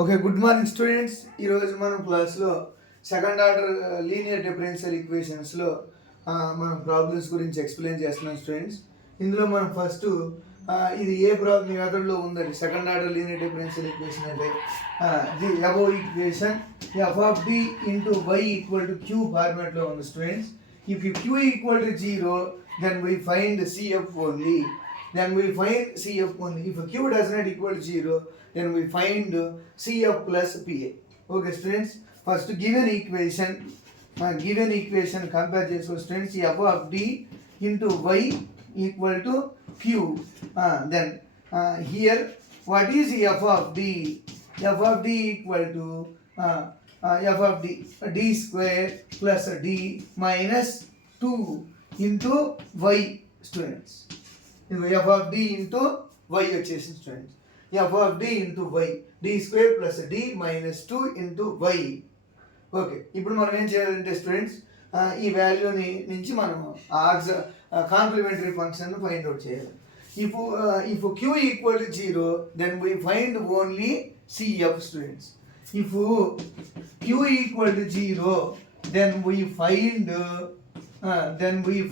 Okay, good morning students. ఈరోజు మనం క్లాస్లో సెకండ్ ఆర్డర్ లీనియర్ డిఫరెన్షియల్ ఈక్వేషన్స్లో మనం ప్రాబ్లమ్స్ గురించి ఎక్స్ప్లెయిన్ చేస్తున్నాం స్టూడెంట్స్. ఇందులో మనం ఫస్ట్ ఇది ఏ ప్రాబ్లం మీ మెథడ్లో ఉందండి. Second order linear differential equation అంటే the above equation F of D into Y equal to Q ఫార్మాట్లో ఉంది students. If Q equal to zero then we find CF only. Then we find CF only. If Q does not equal to 0, then we find CF plus PA. Okay, students. First, given equation compare this with students. F of D into Y equal to Q. Then here, what is F of D? F of D equal to F of D square plus D minus 2 into Y, students. F of D into Y వచ్చేసి students. F of D into Y, D square plus D minus 2 into Y. Okay, ఇప్పుడు మనం ఏం చేయాలంటే students ఈ వాల్యూని నుంచి మనం complementary function find out చేయాలి. If Q equal to 0 then we find only CF students. If Q equal to 0 then we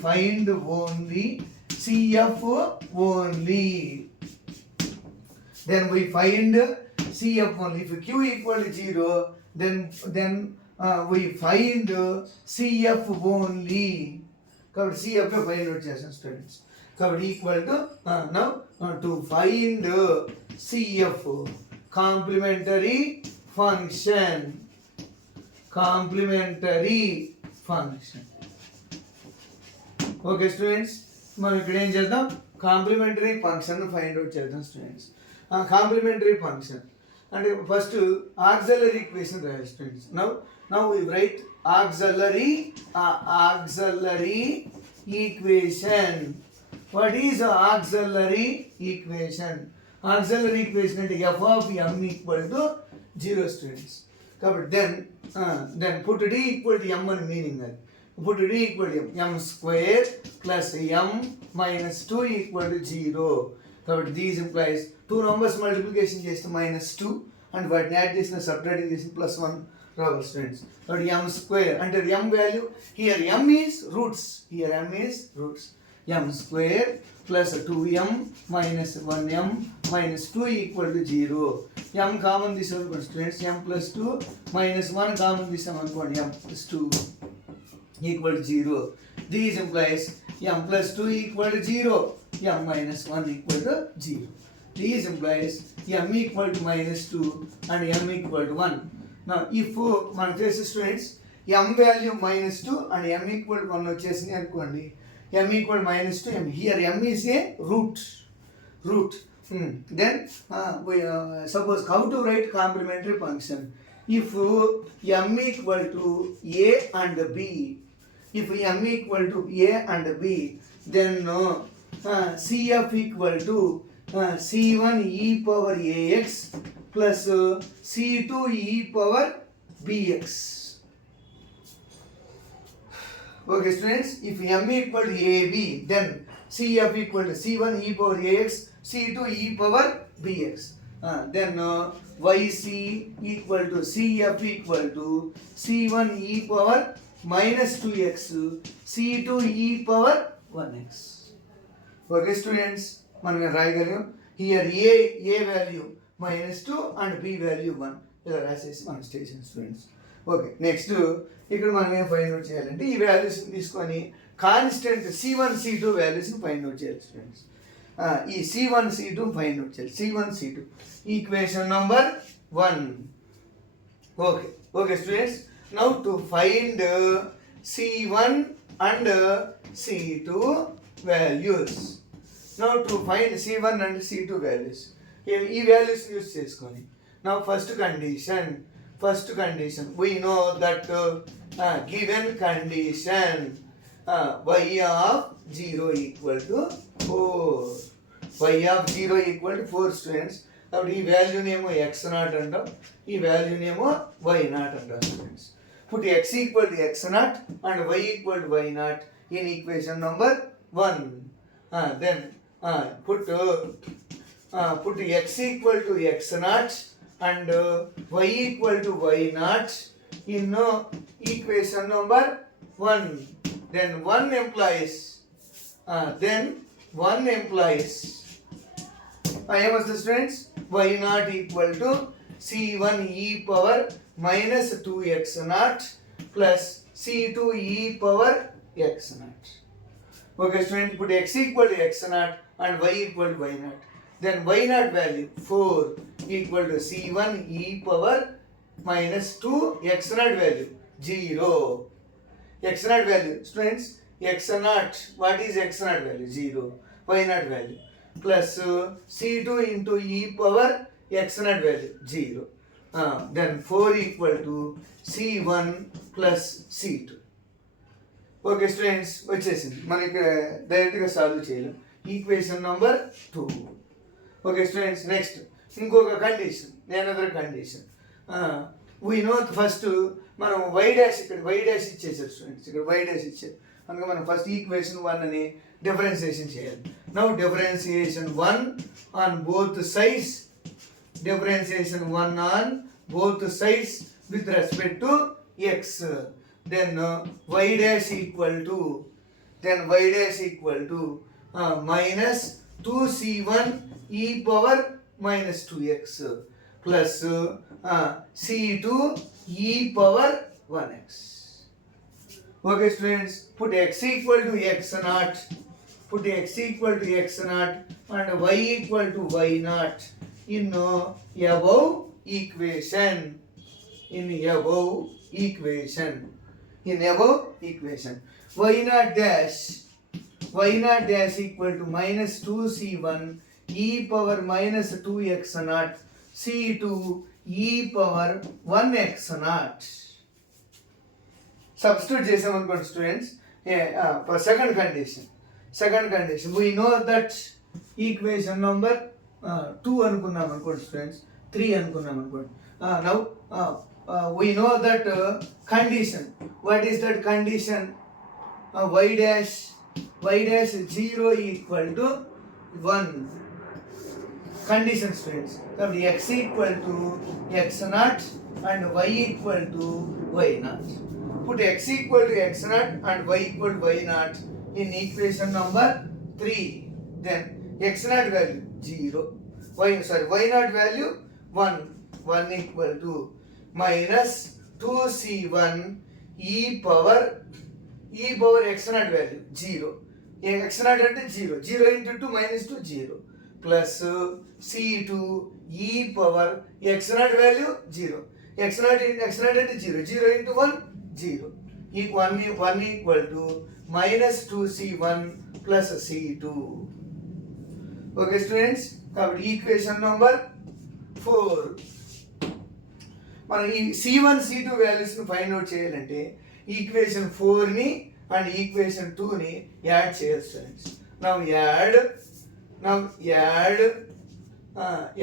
find only CF only. Then we find CF only. If Q equal to 0, then we find CF only. కాబట్టి CF find out చేస్తాం students. కాబట్టి equal to now to find CF complementary function. Okay students, మనం ఇక్కడ ఏం చేద్దాం, complementary function find out చేద్దాం students. Complementary function అంటే first auxiliary equation రాయాలి students. Now we write auxiliary equation. What is auxiliary equation? Auxiliary equation అంటే F of M equal to 0 students. కాబట్టి then put D equal to M అని meaning. అది put D equal to m square plus m minus 2 equal to 0. కాబట్టి these implies two numbers multiplication చేస్తే -2 and వాటిని యాడ్ చేసిన సబ్ట్రాక్టింగ్ చేసిన +1 రావాలి స్టూడెంట్స్. కాబట్టి m square అంటే m value here m is roots. M square plus 2m minus 1m minus 2 equal to 0. m common తీసుకోండి students. m plus 2 minus 1 కామన్ తీసాం అనుకోండి, m plus 2 equal to 0. These implies m plus 2 equal to 0, m minus 1 equal to 0. These implies m equal to -2 and m equal to 1. Now if మన చేసే students m value -2 and m equal to 1 వచ్చేసింది అనుకోండి, m equal to -2, m here m is a root. Then we suppose how to write complementary function. If m equal to a and b, if m equal to a and b, then CF equal to C1 e power ax plus C2 e power bx. Okay students, if m equal to ab, then CF equal to C1 e power ax, C2 e power bx. Then YC equal to CF equal to C1 e power minus 2x, C2 e power 1x. Okay students, మనం రాయగలిగాం. Here A value -2 and B value 1 ఇలా రాసేసి మన station students. Okay, next ఇక్కడ మనం ఏం find out చేయాలంటే ఈ వాల్యూస్ని తీసుకొని కాన్స్టెంట్ C1 C2 వాల్యూస్ని ఫైండ్ అవుట్ చేయాలి స్టూడెంట్స్. ఈ C1 C2 ఫైండ్ అవుట్ చేయాలి. C1 C2 equation number 1. Okay students, now to find C1 and C2 values. Now to find C1 and C2 values, ఈ values use చేసుకొని now first condition we know that given condition y of 0 equal to 4 students. కాబట్టి ఈ వాల్యూనేమో x0 అంటాం, ఈ వాల్యూనేమో y0 అంటాం students. Put x equal to x0 and y equal to y0 in equation number 1. Then put x equal to x0 and y equal to y naught in equation number 1. Then 1 implies ఏమొస్తుంది students y naught equal to c1 e power minus 2x naught plus c2 e power x naught. Okay students, put x equal to x naught and y equal to y naught. Then y naught value 4 equal to c1 e power minus 2 x naught value 0. X naught value students, x naught, what is x naught value? 0. Y naught value plus c2 into e power x naught value 0. Then 4 equal to c1 plus c2. Okay students, వచ్చేసింది మనకి డైరెక్ట్గా solve చేయలేం. Equation number 2. Okay students, next ఇంకొక condition, another condition. We know first మనం Y dash ఇచ్చేసారు students, ఇక్కడ Y dash ఇచ్చారు. అందుకే మనం ఫస్ట్ ఈక్వేషన్ 1 అని డిఫరెన్సియేషన్ చేయాలి. Now differentiation 1 on both sides, differentiation 1 on both sides with respect to x. Then y dash equal to minus 2c1 e power minus 2x plus c2 e power 1x. Okay students, put x equal to x naught, and y equal to y naught in above equation. Y naught dash equal to minus 2c1 e power minus 2x naught c2 e power 1x naught. Substitute చేసాం అనుకోండి students. Second condition we know that equation number 2 అనుకున్నాం అనుకోండి స్టూడెంట్స్, 3 అనుకున్నాం అనుకోండి. Now we know that condition. What is that condition? Y dash 0 equal to 1. Condition students. So x equal to x naught and y equal to y naught. Put x equal to x naught and y equal to y naught in equation number 3. Then x naught value 0. Y naught value 1 equal to minus 2c1 e power x naught value 0. X naught అంటే 0 into 2 minus 2 0 plus c2 e power x naught value 0. X naught అంటే 0 into 1 0. 1 equal to minus 2c1 plus c2. Okay students, కాబట్టి equation number 4. మనం ఈ c1 c2 వాల్యూస్ని find out చేయాలంటే ఈక్వేషన్ 4ని and equation 2ని యాడ్ చేయాలి students. Now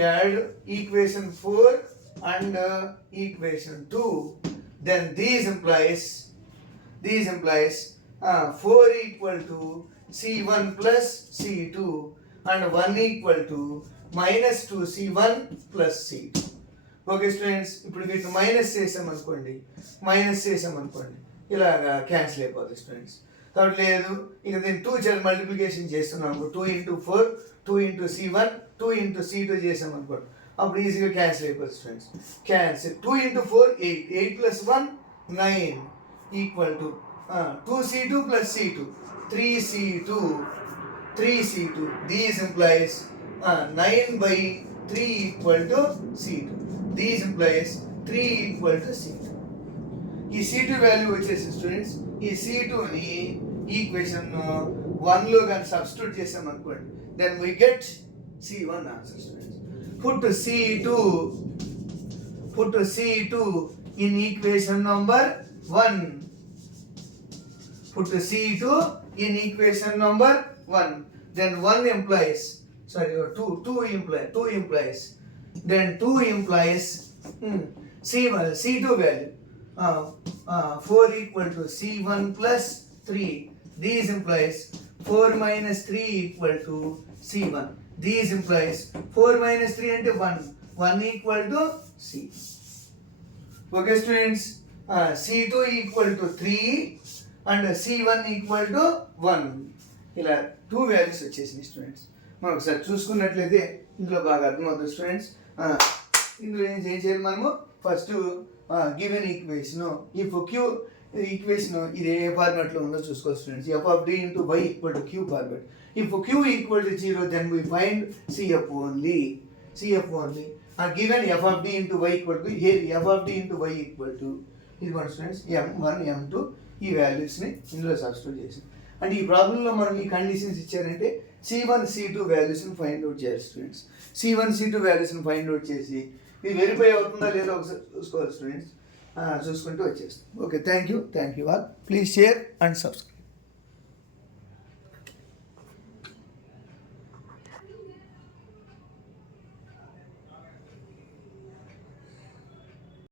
add equation 4 and equation 2. Then these implies 4 equal to c1 plus c2 and 1 equal to minus 2c1 plus c2. Okay students, ఇప్పుడు వీటిని మైనస్ చేసామనుకోండి, ఇలాగా క్యాన్సిల్ అయిపోతుంది స్టూడెంట్స్. కాబట్టి లేదు, ఇక దీన్ని 2 చేసి మల్టిప్లికేషన్ చేస్తున్నాము. 2 into 4, 2 into c1, 2 into c2 చేసామనుకోండి, అప్పుడు ఈజీగా క్యాన్సిల్ అయిపోతుంది స్టూడెంట్స్. క్యాన్సిల్ 2 into 4 8 plus 1 9 equal to 2c2 plus c2 3c2. These implies 9 by 3 equal to c2. These implies 3 equal to c2. ఈ c2 వాల్యూ వచ్చేసి స్టూడెంట్స్, ఈ c2ని ఈక్వేషన్ 1లో కానీ సబ్స్టిట్యూట్ చేసాం అనుకోండి, then we get c1 answer students. Put c2 in equation number 1. Put c2 in equation number 1. Then 1 implies, sorry, 2 implies. Then 2 implies c2 value 4 equal to c1 plus 3. These implies 4 minus 3 equal to c1. These implies 4 minus 3 అంటే 1. 1 equal to C. Okay students, C2 equal to 3 and C1 equal to 1. ఇలా 2 వాల్యూస్ వచ్చేసినాయి స్టూడెంట్స్. మనం ఒకసారి చూసుకున్నట్లయితే ఇందులో బాగా అర్థమవుతుంది స్టూడెంట్స్. ఇందులో ఏం చేయాలి మనము first given equation if Q equation ఇది ఏ ఫార్మాట్లో ఉందో చూసుకోవాలి students. F of D into Y equal to Q format. If Q equal to 0 then we find CF only. Given F of D into Y equal to here F of D into Y equal to ఇదిగోండి students m1 m2 ఈ వాల్యూస్ని ఇందులో సబ్స్టిట్యూట్ చేసి అండ్ ఈ ప్రాబ్లంలో మనం ఈ కండిషన్స్ ఇచ్చారంటే C1 C2 వాల్యూస్ని ఫైండ్ అవుట్ చేయాలి స్టూడెంట్స్. C1 C2 వాల్యూస్ని ఫైండ్ అవుట్ చేసి ఇది వెరిఫై అవుతుందా లేదా ఒకసారి చూసుకోవాలి స్టూడెంట్స్. చూసుకుంటూ వచ్చేస్తాం. Okay, thank you all. Please share and subscribe.